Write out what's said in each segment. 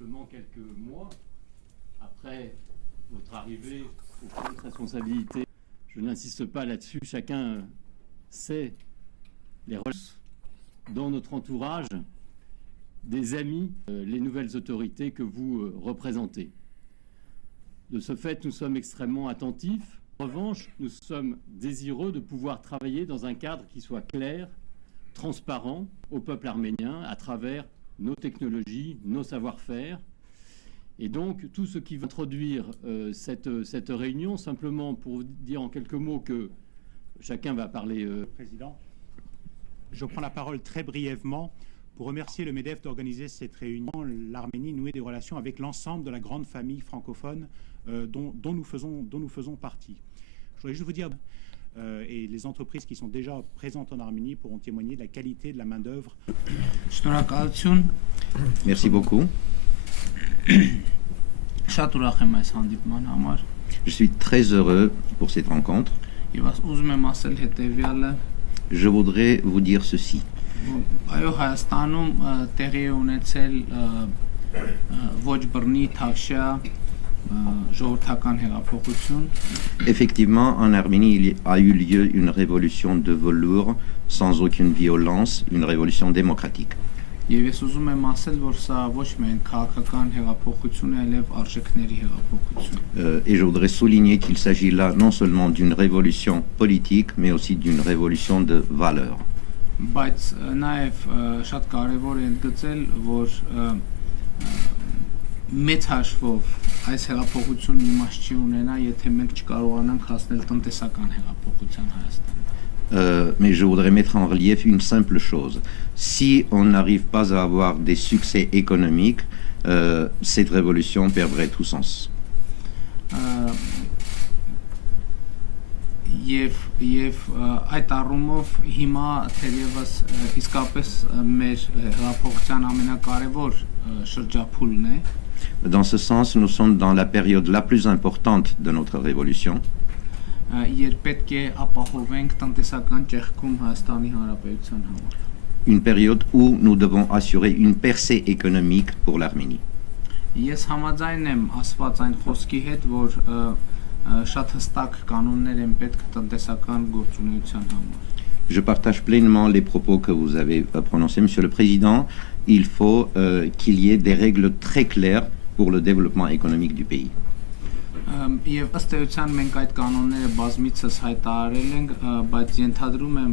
simplement quelques mois après votre arrivée aux hautes responsabilités. Je n'insiste pas là-dessus, chacun sait les relations dans notre entourage, des amis, les nouvelles autorités que vous représentez. De ce fait, nous sommes extrêmement attentifs. En revanche, nous sommes désireux de pouvoir travailler dans un cadre qui soit clair, transparent au peuple arménien à travers nos technologies, nos savoir-faire. Et donc, tout ce qui va introduire cette réunion, simplement pour vous dire en quelques mots que chacun va parler. Président, je prends la parole très brièvement pour remercier le MEDEF d'organiser cette réunion. L'Arménie nouait des relations avec l'ensemble de la grande famille francophone dont nous faisons partie. Je voudrais juste vous dire, et les entreprises qui sont déjà présentes en Arménie pourront témoigner de la qualité de la main-d'œuvre. Merci beaucoup. Je suis très heureux pour cette rencontre. Je voudrais vous dire ceci. Effectivement, en Arménie, il a eu lieu une révolution de velours sans aucune violence, une révolution démocratique. Et je voudrais souligner qu'il s'agit là non seulement d'une révolution politique, mais aussi d'une révolution de valeurs. Mais je voudrais mettre en relief une simple chose. Si on n'arrive pas à avoir des succès économiques, cette révolution perdrait tout sens. Dans ce sens, nous sommes dans la période la plus importante de notre révolution. Une période où nous devons assurer une percée économique pour l'Arménie. Je partage pleinement les propos que vous avez prononcés, Monsieur le Président. Il faut qu'il y ait des règles très claires pour le développement économique du pays. Եվ ըստ էության մենք այդ կանոնները բազմիցս հայտարարել ենք, բայց ենթադրում եմ,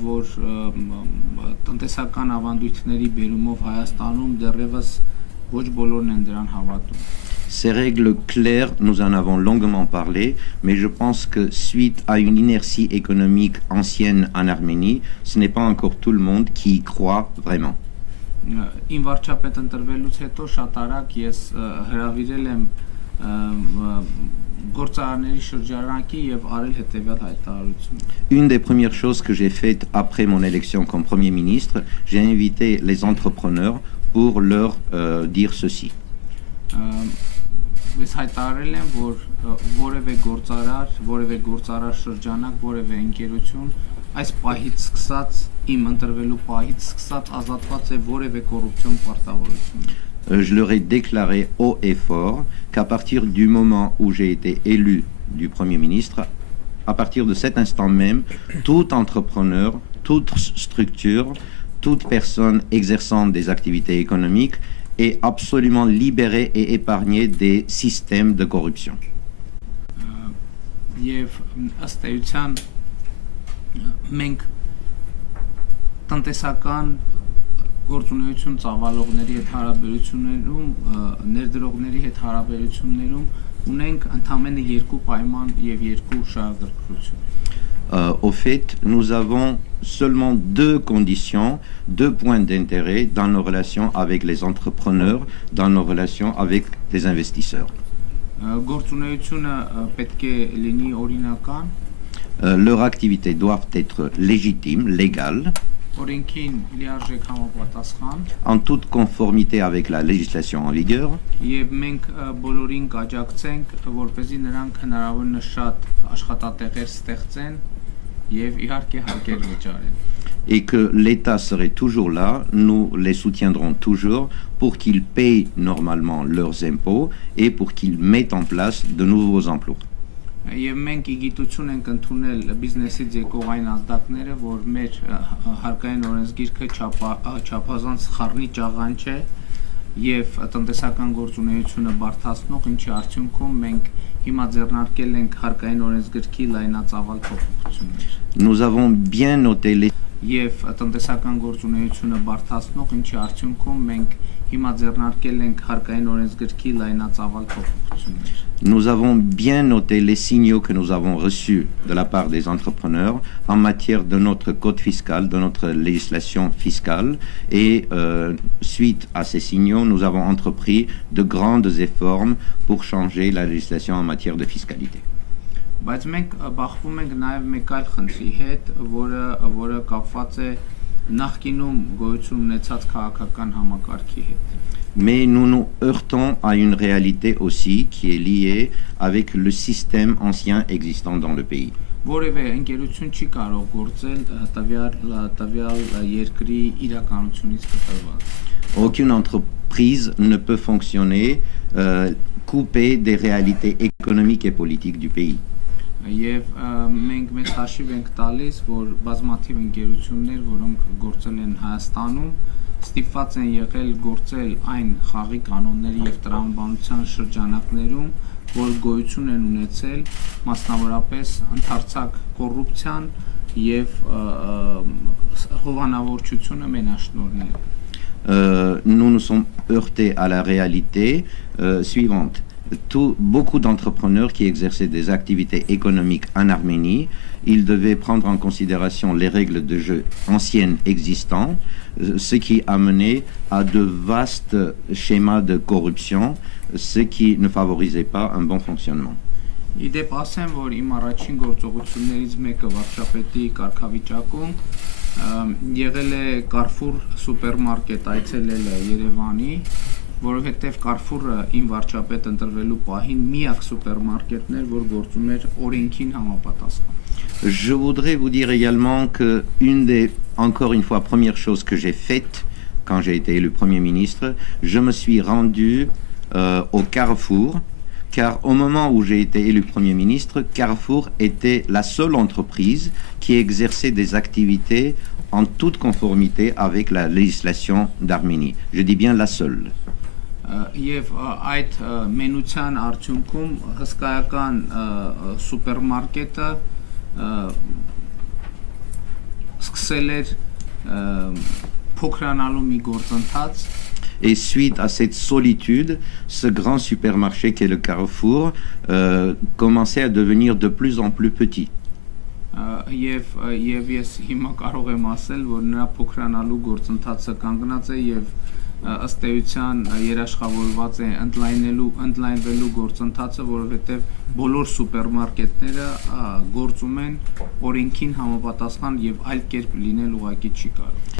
որ տնտեսական ավանդույթների բերումով Հայաստանում դեռևս ոչ բոլորն են դրան հավատում. Ces règles claires, nous en avons longuement parlé, mais je pense que suite à une inertie économique ancienne en Arménie, ce n'est pas encore tout le monde qui y croit vraiment. Իմ վարչապետ ընտրվելուց հետո շատ արագ ես հրավիրել եմ գործարանների շրջանակի եւ արել հետեւյալ հայտարարություն. Une des premières choses que j'ai faites après mon élection comme Premier ministre, j'ai invité les entrepreneurs pour leur dire ceci. Ես հայտարարել եմ, որ որևէ գործարար շրջանակ, որևէ ընկերություն այս պահից սկսած, իմ ընտրվելու պահից սկսած ազատված է որևէ կոռուպցիոն պարտավորություն. Je leur ai déclaré haut et fort qu'à partir du moment où j'ai été élu du Premier ministre, à partir de cet instant même, tout entrepreneur, toute structure, toute personne exerçant des activités économiques est absolument libérée et épargnée des systèmes de corruption. Եվ ըստ էության մենք տնտեսական գործունեություն ծավալողների հետ հարաբերություններում, ներդրողների հետ հարաբերություններում ունենք ընդամենը երկու պայման եւ երկու շահագրգռություն. Au fait, nous avons seulement deux conditions, deux points d'intérêt dans nos relations avec les entrepreneurs, dans nos relations avec les investisseurs. Գործունեությունը պետք է լինի օրինական. Leurs activités doivent être légitimes, légales, en toute conformité avec la législation en vigueur. Et que l'État serait toujours là, nous les soutiendrons toujours pour qu'ils payent normalement leurs impôts et pour qu'ils mettent en place de nouveaux emplois. Եվ մենք իգիտություն ենք ընդունել բիզնեսից եկող այն ազդակները, որ մեր հարկային օրենսգիրքը չափազանց խառնի ճաղանջ է եւ տնտեսական գործունեությունը բարդացնող, ինչի արդյունքում մենք հիմա ձեռնարկել ենք հարկային օրենսգրքի լայնածավալ փոփոխություններ։ Nous avons bien noté les Եվ տնտեսական գործունեությունը բարդացնող, ինչի արդյունքում մենք հիմա ձեռնարկել ենք հարկային օրենսգրքի լայնածավալ փոփոխություններ։ Nous avons bien noté les signaux que nous avons reçus de la part des entrepreneurs en matière de notre code fiscal, de notre législation fiscale. Et suite à ces signaux, nous avons entrepris de grands efforts pour changer la législation en matière de fiscalité. Բայց մենք բախվում ենք նաև մեկ այլ խնդրի հետ, որը կապված է նախկինում գոյություն ունեցած քաղաքական համակարգի հետ։ Mais nous nous heurtons à une réalité aussi qui est liée avec le système ancien existant dans le pays. Որևէ ընկերություն չի կարող գործել տվյալ երկրի իրականությունից կտրված։ Aucune entreprise ne peut fonctionner coupée des réalités économiques et politiques du pays. Եվ մենք մեզ հաշիվ ենք տալիս, որ բազմաթիվ ընկերություններ, որոնք գործել են Հայաստանում, ստիպված են եղել գործել այն խաղի կանոնների եւ տրամաբանության շրջանակներում, որ գոյություն են ունեցել մասնավորապես ընդարձակ կոռուպցիան եւ հովանավորչությունը մենաշնորհները։ Nous nous sommes heurtés à la réalité suivante. Beaucoup d'entrepreneurs qui exerçaient des activités économiques en Arménie, ils devaient prendre en considération les règles de jeu anciennes existantes, ce qui amenait à de vastes schémas de corruption, ce qui ne favorisait pas un bon fonctionnement. Իդեպ ասեմ, որ իմ առաջին գործողություններից մեկը վարչապետի կարգավիճակում եղել է Carrefour սուպերմարկետ այցելելը Երևանի, որովհետև Carrefour-ը իմ վարչապետ ընտրվելու պահին միակ սուպերմարկետն էր, որ գործում էր օրենքին համապատասխան։ Je voudrais vous dire également que encore une fois, première chose que j'ai faite quand j'ai été élu Premier ministre, je me suis rendu au Carrefour, car au moment où j'ai été élu Premier ministre, Carrefour était la seule entreprise qui exerçait des activités en toute conformité avec la législation d'Arménie. Je dis bien la seule. Եվ այդ մենության արդյունքում հսկայական սուպերմարկետը սկսել էր փոքրանալու մի գործընթաց։ Et suite à cette solitude, ce grand supermarché qu'est le Carrefour commençait à devenir de plus en plus petit. Եվ ես հիմա կարող եմ ասել, որ նրա փոքրանալու գործընթացը կանգնած է եւ ըստ էության երաշխավորված է ընդլայնվելու գործընթացը, որովհետև բոլոր սուպերմարկետները գործում են օրենքին համապատասխան եւ այլ կերպ լինել ուղղակի չի կարող։